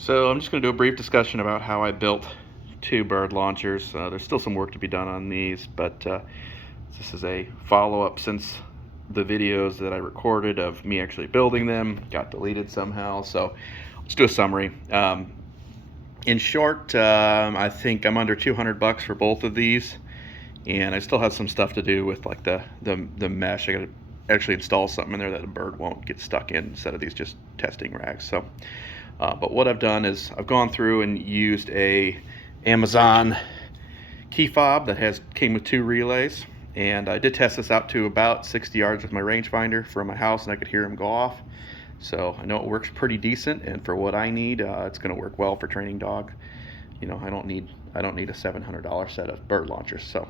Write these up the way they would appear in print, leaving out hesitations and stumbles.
So I'm just going to do a brief discussion about how I built two bird launchers. There's still some work to be done on these, but this is a follow-up since the videos that I recorded of me actually building them got deleted somehow. So let's do a summary. In short, I think I'm under $200 for both of these, and I still have some stuff to do with like the mesh. I got to actually install something in there that a bird won't get stuck in instead of these just testing racks. So. But what I've done is I've gone through and used a Amazon key fob that came with 2 relays, and I did test this out to about 60 yards with my rangefinder from my house, and I could hear them go off. So I know it works pretty decent, and for what I need, it's going to work well for training dog. You know, I don't need a $700 set of bird launchers. So,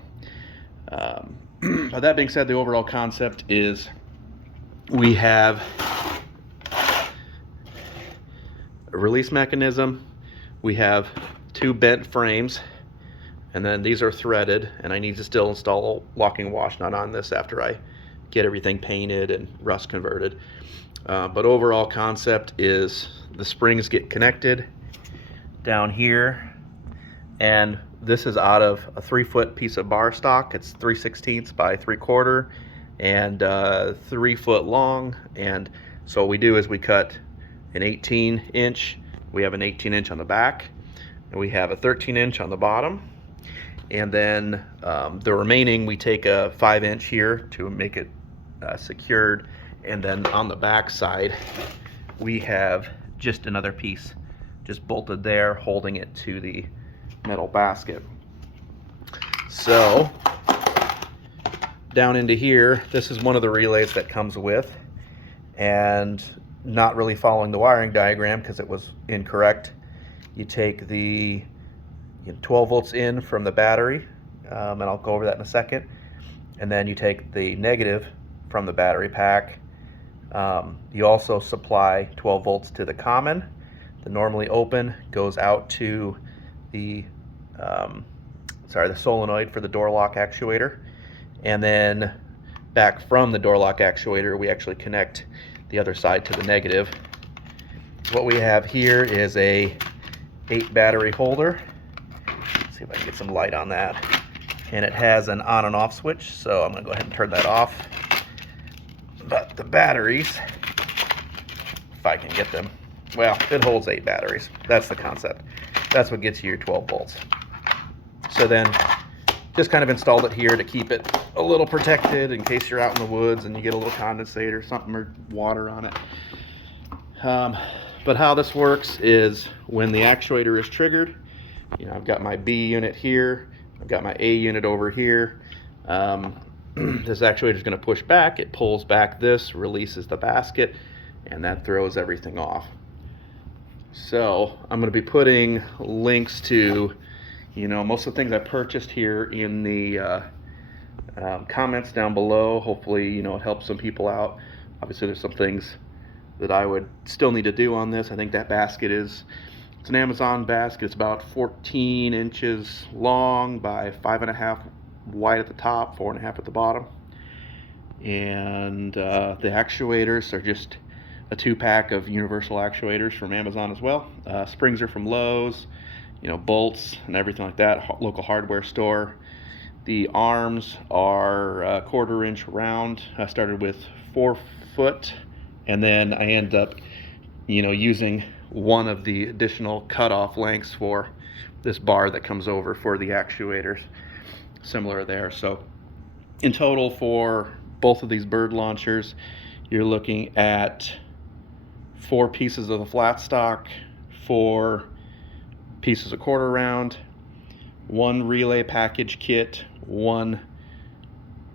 but that being said, the overall concept is we have a release mechanism, we have 2 bent frames, and then these are threaded, and I need to still install a locking wash nut on this after I get everything painted and rust converted. But overall concept is the springs get connected down here, and this is out of a 3-foot piece of bar stock. It's 3/16 by 3/4 and 3 foot long. And so what we do is we cut an 18-inch, we have an 18-inch on the back, and we have a 13-inch on the bottom, and then the remaining we take a 5-inch here to make it secured, and then on the back side we have just another piece just bolted there holding it to the metal basket. So down into here, this is one of the relays that comes with, and not really following the wiring diagram because it was incorrect. You take the 12 volts in from the battery, and I'll go over that in a second, and then you take the negative from the battery pack. You also supply 12 volts to the common. The normally open goes out to the solenoid for the door lock actuator, and then back from the door lock actuator we actually connect the other side to the negative. What we have here is a 8 battery holder. Let's see if I can get some light on that. And it has an on and off switch, so I'm going to go ahead and turn that off. But the batteries, if I can get them, well, it holds 8 batteries. That's the concept. That's what gets you your 12 volts. So then just kind of installed it here to keep it a little protected in case you're out in the woods and you get a little condensate or something or water on it. But how this works is when the actuator is triggered, I've got my B unit here, I've got my A unit over here. This actuator is going to push back, it pulls back this, releases the basket, and that throws everything off. So I'm going to be putting links to most of the things I purchased here in the comments down below. Hopefully, it helps some people out. Obviously, there's some things that I would still need to do on this. I think that basket it's an Amazon basket. It's about 14 inches long by 5.5 wide at the top, 4.5 at the bottom. And the actuators are just a 2-pack of universal actuators from Amazon as well. Springs are from Lowe's. Bolts and everything like that, local hardware store. The arms are 1/4 inch round. I started with 4 foot, and then I ended up, using one of the additional cutoff lengths for this bar that comes over for the actuators. Similar there. So in total for both of these bird launchers, you're looking at 4 pieces of the flat stock, 4 pieces of 1/4 round, 1 relay package kit, 1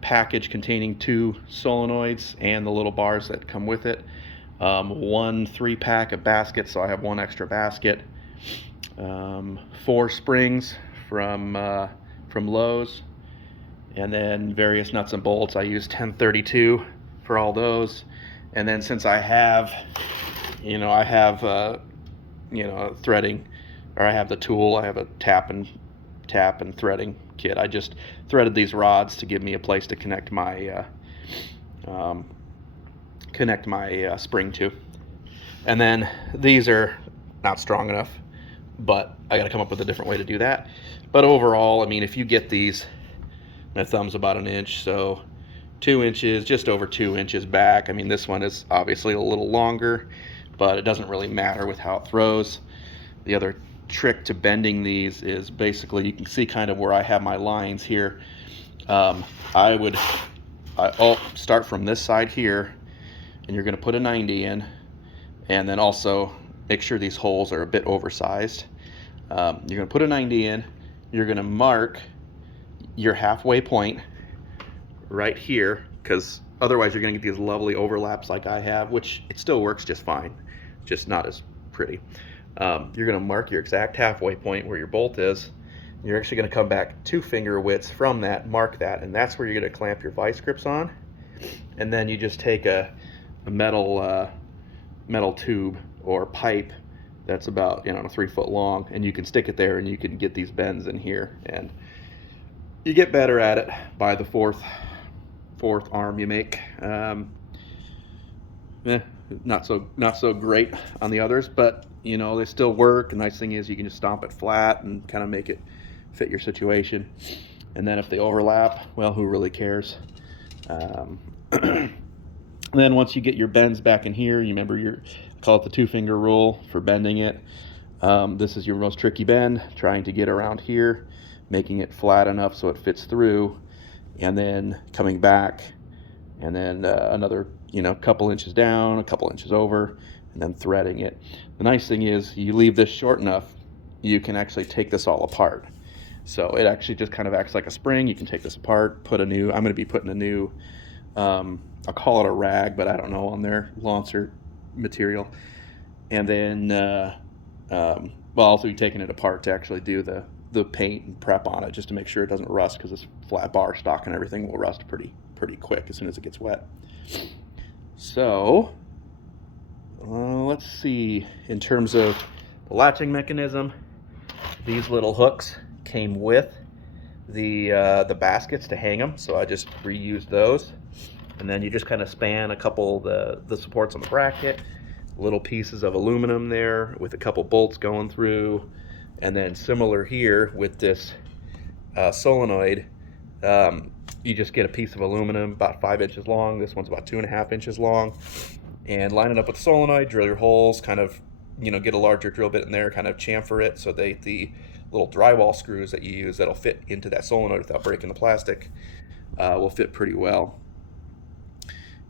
package containing 2 solenoids and the little bars that come with it, 1 3-pack of baskets, so I have 1 extra basket, 4 springs from Lowe's, and then various nuts and bolts. I use 1032 for all those. And then since I have threading, or I have the tool, I have a tap and threading kit. I just threaded these rods to give me a place to connect my spring to. And then these are not strong enough, but I got to come up with a different way to do that. But overall, I mean, if you get these, my thumb's about an inch, so 2 inches, just over 2 inches back. I mean, this one is obviously a little longer, but it doesn't really matter with how it throws. The other trick to bending these is basically, you can see kind of where I have my lines here. I'll start from this side here, and you're going to put a 90 in, and then also make sure these holes are a bit oversized. You're going to put a 90 in, you're going to mark your halfway point right here, because otherwise you're going to get these lovely overlaps like I have, which it still works just fine, just not as pretty. You're going to mark your exact halfway point where your bolt is. You're actually going to come back 2 finger widths from that, mark that, and that's where you're going to clamp your vice grips on. And then you just take a metal tube or pipe that's about 3 foot long, and you can stick it there, and you can get these bends in here, and you get better at it by the fourth arm you make. Not so great on the others, but they still work. The nice thing is you can just stomp it flat and kind of make it fit your situation. And then if they overlap, well, who really cares? Then once you get your bends back in here, you remember call it the 2-finger rule for bending it. This is your most tricky bend, trying to get around here, making it flat enough so it fits through, and then coming back, and then another couple inches down, a couple inches over, and then threading it. The nice thing is you leave this short enough, you can actually take this all apart. So it actually just kind of acts like a spring. You can take this apart, I'm going to be putting a new, I'll call it a rag, but I don't know, on there, Lancer material. And then well, I'll also be taking it apart to actually do the paint and prep on it, just to make sure it doesn't rust, because this flat bar stock and everything will rust pretty quick as soon as it gets wet. So let's see, in terms of the latching mechanism, these little hooks came with the baskets to hang them, so I just reused those. And then you just kind of span a couple the supports on the bracket, little pieces of aluminum there with a couple bolts going through. And then similar here with this solenoid, you just get a piece of aluminum about 5 inches long. This one's about 2.5 inches long, and line it up with the solenoid, drill your holes, kind of get a larger drill bit in there, kind of chamfer it so the little drywall screws that you use that'll fit into that solenoid without breaking the plastic will fit pretty well.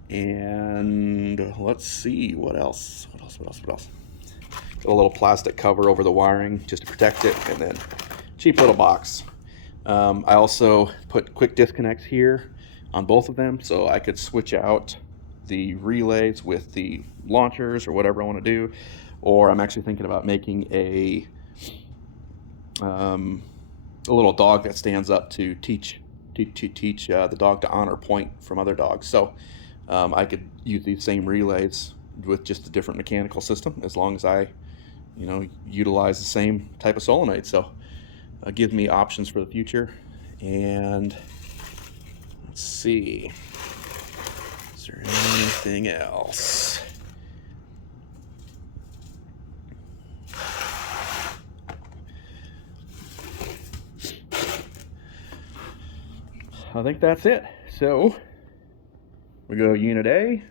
And let's see, what else? Got a little plastic cover over the wiring just to protect it, and then cheap little box. I also put quick disconnects here on both of them, so I could switch out the relays with the launchers or whatever I want to do. Or I'm actually thinking about making a little dog that stands up to teach the dog to honor point from other dogs. So I could use these same relays with just a different mechanical system, as long as I utilize the same type of solenoid. So gives me options for the future. And let's see, is there anything else? I think that's it. So we go Unit A,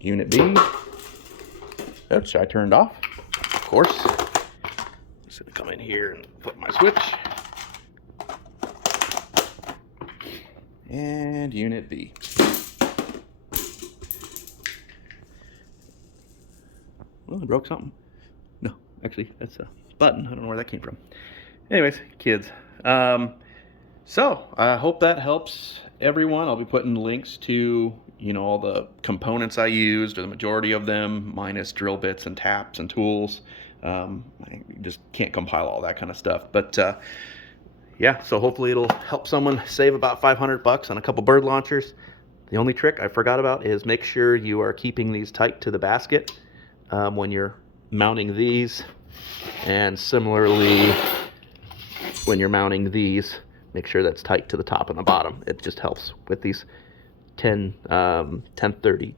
Unit B, which I turned off, of course. Just gonna come in here and flip my switch. And Unit B. Well, I broke something. No, actually, that's a button. I don't know where that came from. Anyways, kids. So I hope that helps everyone. I'll be putting links to all the components I used, or the majority of them, minus drill bits and taps and tools. I just can't compile all that kind of stuff, but yeah, so hopefully it'll help someone save about $500 on a couple bird launchers. The only trick I forgot about is make sure you are keeping these tight to the basket when you're mounting these, and similarly when you're mounting these, make sure that's tight to the top and the bottom. It just helps with these 1030